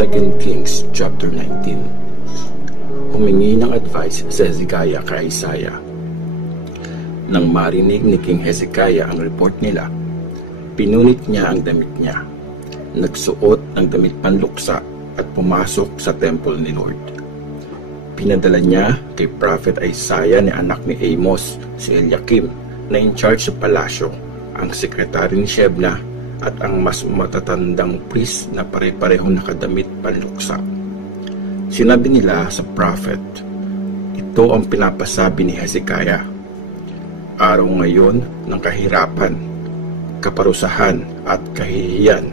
2 Kings chapter 19. Humingi ng advice si Hezekiah kay Isaiah. Nang marinig ni King Hezekiah ang report nila, pinunit niya ang damit niya, nagsuot ng damit panluksa at pumasok sa temple ni Lord. Pinadala niya kay Prophet Isaiah ni anak ni Amos, si Eliakim, na in charge sa palasyo, ang sekretary ni Shebna, at ang mas matatandang priest na pare-parehong nakadamit panluksa. Sinabi nila sa prophet, ito ang pinapasabi ni Hezekiah. Araw ngayon ng kahirapan, kaparusahan at kahihiyan,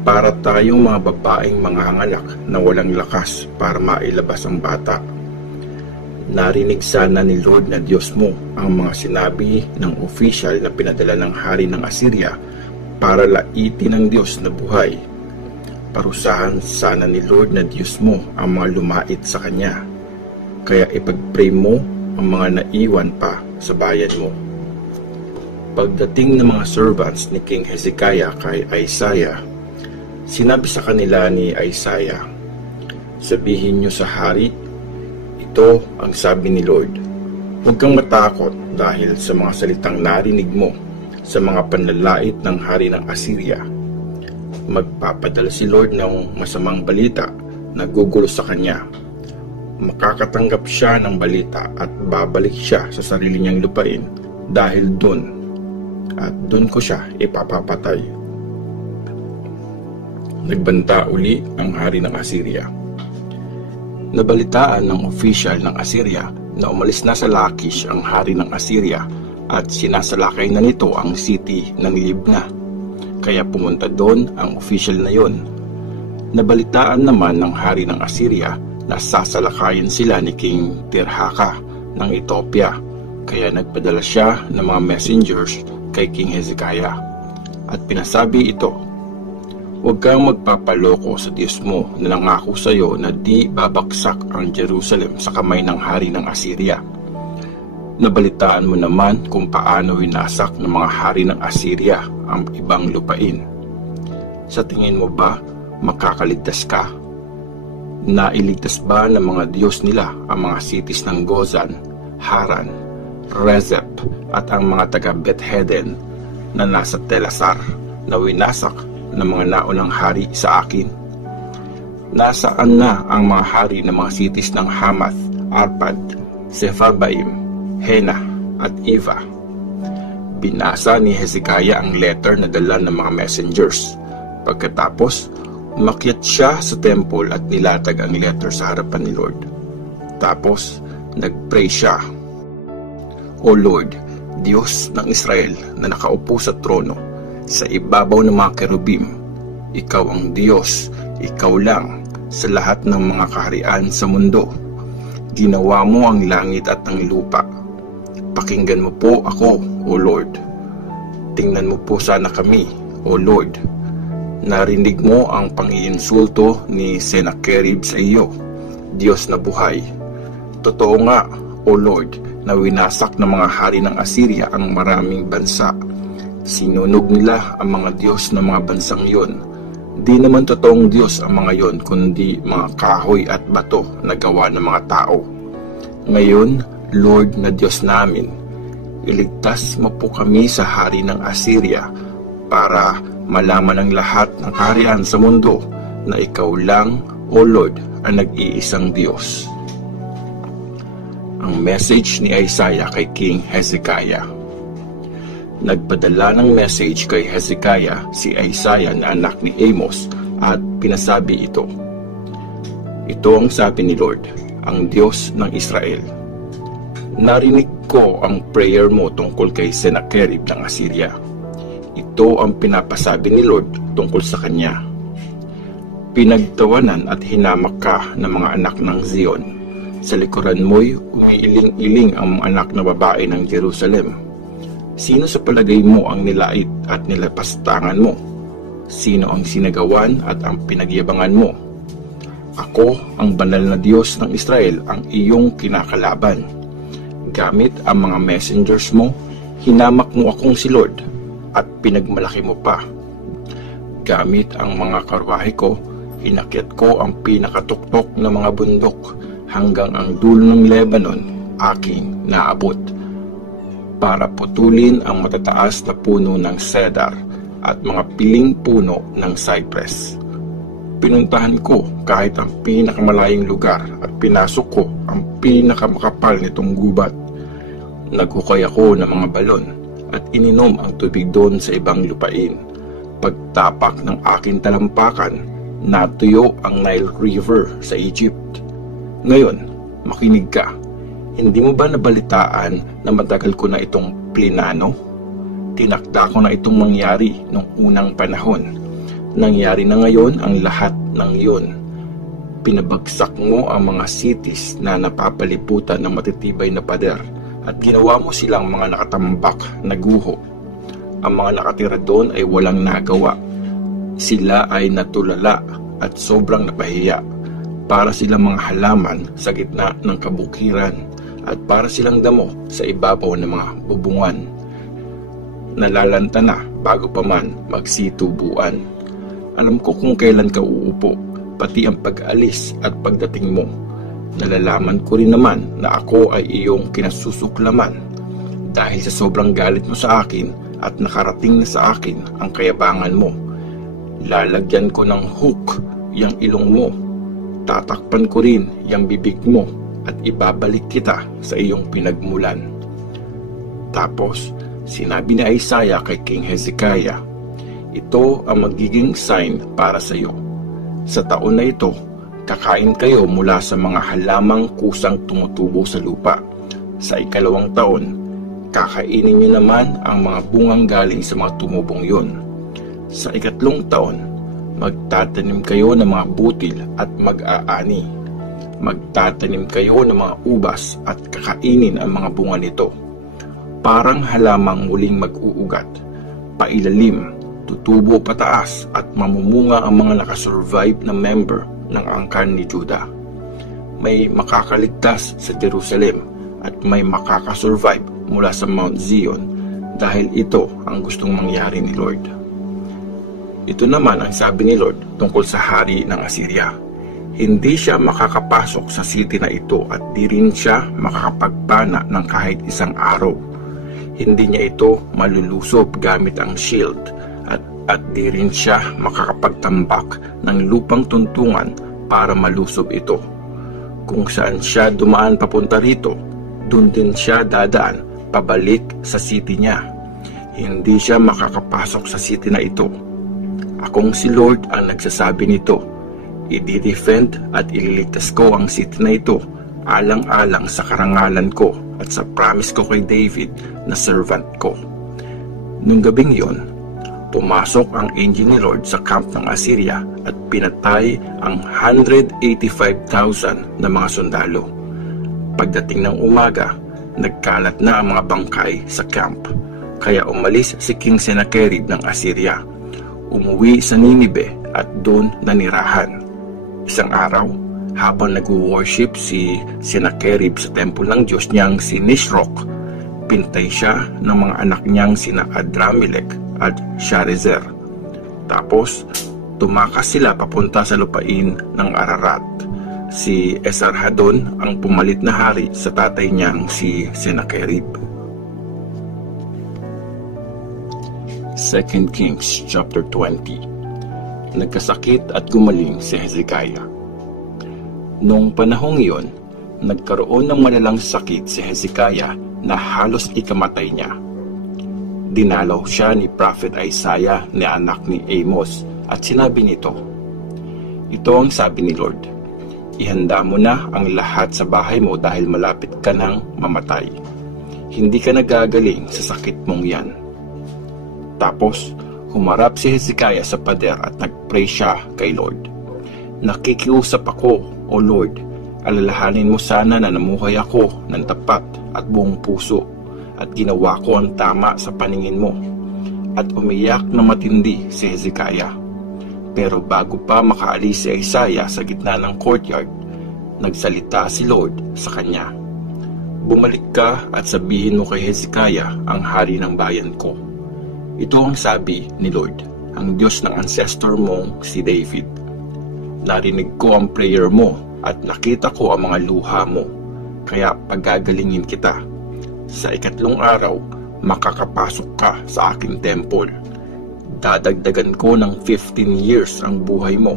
para tayong mga babaeng manganganak na walang lakas para mailabas ang bata. Narinig sana ni Lord na Diyos mo ang mga sinabi ng official na pinadala ng hari ng Assyria para laitin ng Diyos na buhay. Parusahan sana ni Lord na Diyos mo ang mga lumait sa Kanya. Kaya ipag-pray mo ang mga naiwan pa sa bayan mo. Pagdating ng mga servants ni King Hezekiah kay Isaiah, sinabi sa kanila ni Isaiah, sabihin niyo sa hari, ito ang sabi ni Lord. Huwag kang matakot dahil sa mga salitang narinig mo sa mga panlalait ng hari ng Assyria. Magpapadala si Lord ng masamang balita na gugulo sa kanya. Makakatanggap siya ng balita at babalik siya sa sarili niyang lupain dahil dun, at dun ko siya ipapapatay. Nagbanta uli ang hari ng Assyria. Nabalitaan ng official ng Assyria na umalis na sa Lachish ang hari ng Assyria at sinasalakay na nito ang city ng Libna. Kaya pumunta doon ang official na yon. Nabalitaan naman ng hari ng Assyria na sasalakayin sila ni King Tirhaka ng Ethiopia. Kaya nagpadala siya ng mga messengers kay King Hezekiah at pinasabi ito, huwag kang magpapaloko sa Diyos mo na nangako sa iyo na di babagsak ang Jerusalem sa kamay ng hari ng Assyria. Nabalitaan mo naman kung paano winasak ng mga hari ng Assyria ang ibang lupain. Sa tingin mo ba makakaligtas ka? Nailigtas ba ng mga Diyos nila ang mga cities ng Gozan, Haran, Rezep at ang mga taga Beth-Heden na nasa Telasar na winasak ng mga naunang hari sa akin? Nasaan na ang mga hari ng mga cities ng Hamath, Arpad, Sepharvaim, Hena at Eva? Binasa ni Hezekiah ang letter na dala ng mga messengers. Pagkatapos, umakyat siya sa temple at nilatag ang letter sa harapan ni Lord. Tapos, nagpray siya. O Lord, Diyos ng Israel na nakaupo sa trono, sa ibabaw ng mga kerubim, ikaw ang Diyos, ikaw lang, sa lahat ng mga kaharian sa mundo. Ginawa mo ang langit at ang lupa. Pakinggan mo po ako, O Lord. Tingnan mo po sana kami, O Lord. Narinig mo ang pangiinsulto ni Sennacherib sa iyo, Diyos na buhay. Totoo nga, O Lord, na winasak ng mga hari ng Assyria ang maraming bansa. Sinunog nila ang mga Diyos ng mga bansang yon. Di naman totoong Diyos ang mga yon, kundi mga kahoy at bato na gawa ng mga tao. Ngayon, Lord na Diyos namin, iligtas mo po kami sa hari ng Assyria para malaman ng lahat ng kaharian sa mundo na ikaw lang, O Lord, ang nag-iisang Diyos. Ang message ni Isaiah kay King Hezekiah. Nagpadala ng message kay Hezekiah si Isaiah na anak ni Amos at pinasabi ito. Ito ang sabi ni Lord, ang Diyos ng Israel. Narinig ko ang prayer mo tungkol kay Sennacherib ng Assyria. Ito ang pinapasabi ni Lord tungkol sa kanya. Pinagtawanan at hinamak ka ng mga anak ng Zion. Sa likuran mo'y umiiling-iling ang mga anak na babae ng Jerusalem. Sino sa palagay mo ang nilait at nilapastangan mo? Sino ang sinagawan at ang pinagyabangan mo? Ako, ang banal na Diyos ng Israel, ang iyong kinakalaban. Gamit ang mga messengers mo, hinamak mo akong si Lord at pinagmalaki mo pa. Gamit ang mga karwahe ko, Inakyat ko ang pinakatuktok ng mga bundok hanggang ang dulo ng Lebanon aking naabot para putulin ang matataas na puno ng cedar at mga piling puno ng cypress. Pinuntahan ko kahit ang pinakamalayong lugar at pinasok ko ang pinakamakapal nitong gubat. Naghukay ako ng mga balon at ininom ang tubig doon sa ibang lupain. Pagtapak ng aking talampakan, natuyo ang Nile River sa Egypt. Ngayon, makinig ka. Hindi mo ba nabalitaan na matagal ko na itong plinano? Tinakda ko na itong mangyari noong unang panahon. Nangyari na ngayon ang lahat ng iyon. Pinabagsak mo ang mga cities na napapalibutan ng matitibay na pader at ginawa mo silang mga nakatambak na guho. Ang mga nakatira doon ay walang nagawa. Sila ay natulala at sobrang napahiya. Para silang mga halaman sa gitna ng kabukiran at para silang damo sa ibabaw ng mga bubungan. Nalalanta na bago pa man magsitubuan. Alam ko kung kailan ka uupo, pati ang pag-alis at pagdating mo. Nalalaman ko rin naman na ako ay iyong kinasusuklaman. Dahil sa sobrang galit mo sa akin at nakarating na sa akin ang kayabangan mo. Lalagyan ko ng hook yang ilong mo. Tatakpan ko rin yang bibig mo at ibabalik kita sa iyong pinagmulan. Tapos, sinabi ni Isaiah kay King Hezekiah, ito ang magiging sign para sa iyo. Sa taon na ito, kakain kayo mula sa mga halamang kusang tumutubo sa lupa. Sa ikalawang taon, kakainin niyo naman ang mga bungang galing sa mga tumubong yun. Sa ikatlong taon, magtatanim kayo ng mga butil at mag-aani. Magtatanim kayo ng mga ubas at kakainin ang mga bunga nito. Parang halamang muling mag-uugat, pailalim, tutubo pataas at mamumunga ang mga nakasurvive na member ng angkan ni Judah. May makakaligtas sa Jerusalem at may makakasurvive mula sa Mount Zion dahil ito ang gustong mangyari ni Lord. Ito naman ang sabi ni Lord tungkol sa hari ng Assyria. Hindi siya makakapasok sa city na ito at di rin siya makakapagpana ng kahit isang araw. Hindi niya ito malulusob gamit ang shield at di rin siya makakapagtambak ng lupang tuntungan para malusob ito. Kung saan siya dumaan papunta rito, doon din siya dadaan pabalik sa city niya. Hindi siya makakapasok sa city na ito. Akong si Lord ang nagsasabi nito. I-defend at ililigtas ko ang city na ito alang-alang sa karangalan ko at sa promise ko kay David na servant ko. Nung gabing yon, pumasok ang angel ni Lord sa camp ng Assyria at pinatay ang 185,000 na mga sundalo. Pagdating ng umaga, nagkalat na ang mga bangkay sa camp. Kaya umalis si King Sennacherib ng Assyria. Umuwi sa Ninive at doon nanirahan. Isang araw, habang nag-worship si Sennacherib sa temple ng Diyos niyang si Nisroch, pintay siya ng mga anak niyang sina Adramelech at Sharezer. Tapos, tumakas sila papunta sa lupain ng Ararat. Si Esarhaddon ang pumalit na hari sa tatay niyang si Sennacherib. 2 Kings chapter 20. Nagkasakit at gumaling si Hezekiah. Noong panahong iyon, nagkaroon ng malalang sakit si Hezekiah na halos ikamatay niya. Dinalaw siya ni Prophet Isaiah na anak ni Amos at sinabi nito, ito ang sabi ni Lord, ihanda mo na ang lahat sa bahay mo dahil malapit ka nang mamatay. Hindi ka nagagaling sa sakit mong yan. Tapos, humarap si Hezekiah sa pader at nagpray siya kay Lord. Nakikiusap ako, O Lord, alalahanin mo sana na namuhay ako ng tapat at buong puso at ginawa ko ang tama sa paningin mo. At umiyak na matindi si Hezekiah. Pero bago pa makaalis si Isaiah sa gitna ng courtyard, nagsalita si Lord sa kanya. Bumalik ka at sabihin mo kay Hezekiah ang hari ng bayan ko. Ito ang sabi ni Lord, ang Diyos ng ancestor mong si David. Narinig ko ang prayer mo at nakita ko ang mga luha mo. Kaya pagagalingin kita. Sa 3 araw, makakapasok ka sa aking temple. Dadagdagan ko ng 15 years ang buhay mo.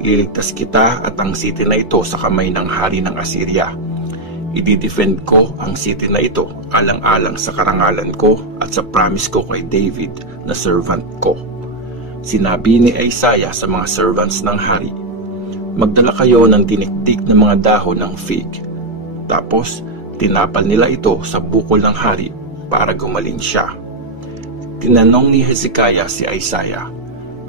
Liligtas kita at ang city na ito sa kamay ng hari ng Assyria. I-defend ko ang city na ito alang-alang sa karangalan ko at sa promise ko kay David na servant ko. Sinabi ni Isaiah sa mga servants ng hari, magdala kayo ng dinikdik na mga dahon ng fig. Tapos, tinapal nila ito sa bukol ng hari para gumaling siya. Tinanong ni Hezekiah si Isaiah,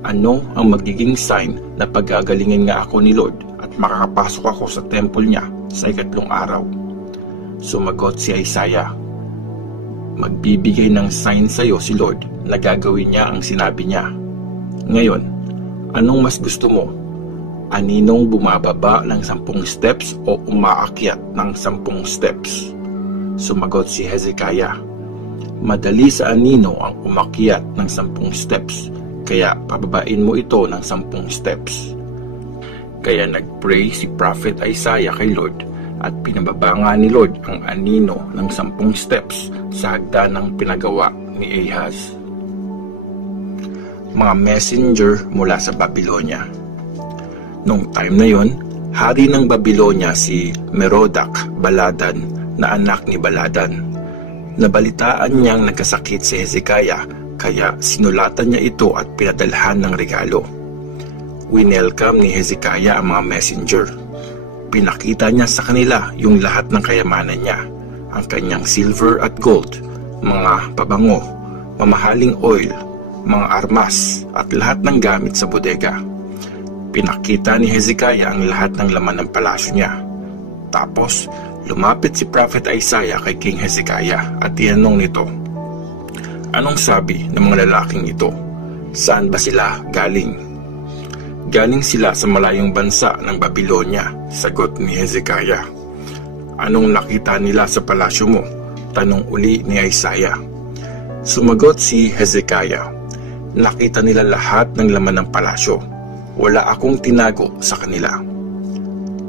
ano ang magiging sign na pagagalingin nga ako ni Lord at makakapasok ako sa temple niya sa 3 araw? Sumagot si Isaiah, magbibigay ng sign sa iyo si Lord na gagawin niya ang sinabi niya. Ngayon, anong mas gusto mo? Aninong bumababa ng 10 steps o umaakyat ng 10 steps? Sumagot si Hezekiah, madali sa anino ang umakyat ng 10 steps, kaya pababain mo ito ng 10 steps. Kaya nagpray si Prophet Isaiah kay Lord at pinababa nga ni Lord ang anino ng 10 steps sa hagdanang pinagawa ni Ahaz. Mga messenger mula sa Babylonia. Noong time na yon, hari ng Babylonia si Merodach Baladan na anak ni Baladan. Nabalitaan niyang nagkasakit si Hezekiah, kaya sinulatan niya ito at pinadalhan ng regalo. Winelcome ni Hezekiah ang mga messenger. Pinakita niya sa kanila yung lahat ng kayamanan niya, ang kanyang silver at gold, mga pabango, mamahaling oil, mga armas at lahat ng gamit sa bodega. Pinakita ni Hezekiah ang lahat ng laman ng palasyo niya. Tapos, lumapit si Prophet Isaiah kay King Hezekiah at tinanong nito, anong sabi ng mga lalaking ito? Saan ba sila galing? Galing sila sa malayong bansa ng Babylonia, sagot ni Hezekiah. Anong nakita nila sa palasyo mo? Tanong uli ni Isaiah. Sumagot si Hezekiah, nakita nila lahat ng laman ng palasyo. Wala akong tinago sa kanila.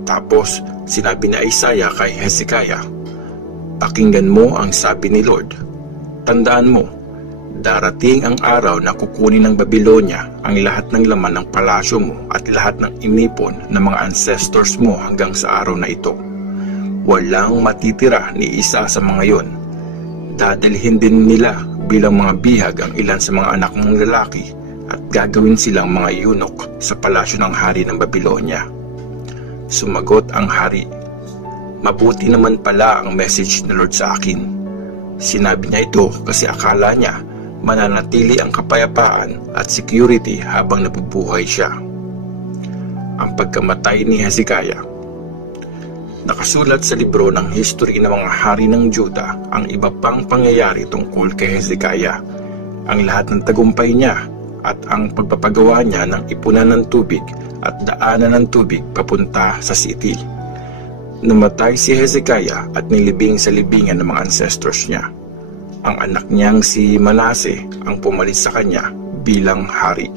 Tapos, sinabi ni Isaiah kay Hezekiah, pakinggan mo ang sabi ni Lord. Tandaan mo, darating ang araw na kukunin ng Babylonia ang lahat ng laman ng palasyo mo at lahat ng inipon ng mga ancestors mo hanggang sa araw na ito. Walang matitira ni isa sa mga yon. Dadalhin din nila bilang mga bihag ang ilan sa mga anak mong lalaki at gagawin silang mga eunuch sa palasyo ng hari ng Babylonia. Sumagot ang hari, mabuti naman pala ang message ni Lord sa akin. Sinabi niya ito kasi akala niya mananatili ang kapayapaan at security habang nabubuhay siya. Ang pagkamatay ni Hezekiah. Nakasulat sa libro ng history ng mga hari ng Juda ang iba pang pangyayari tungkol kay Hezekiah, ang lahat ng tagumpay niya at ang pagpapagawa niya ng ipunan ng tubig at daanan ng tubig papunta sa city. Namatay si Hezekiah at nilibing sa libingan ng mga ancestors niya. Ang anak niyang si Manase ang pumalit sa kanya bilang hari.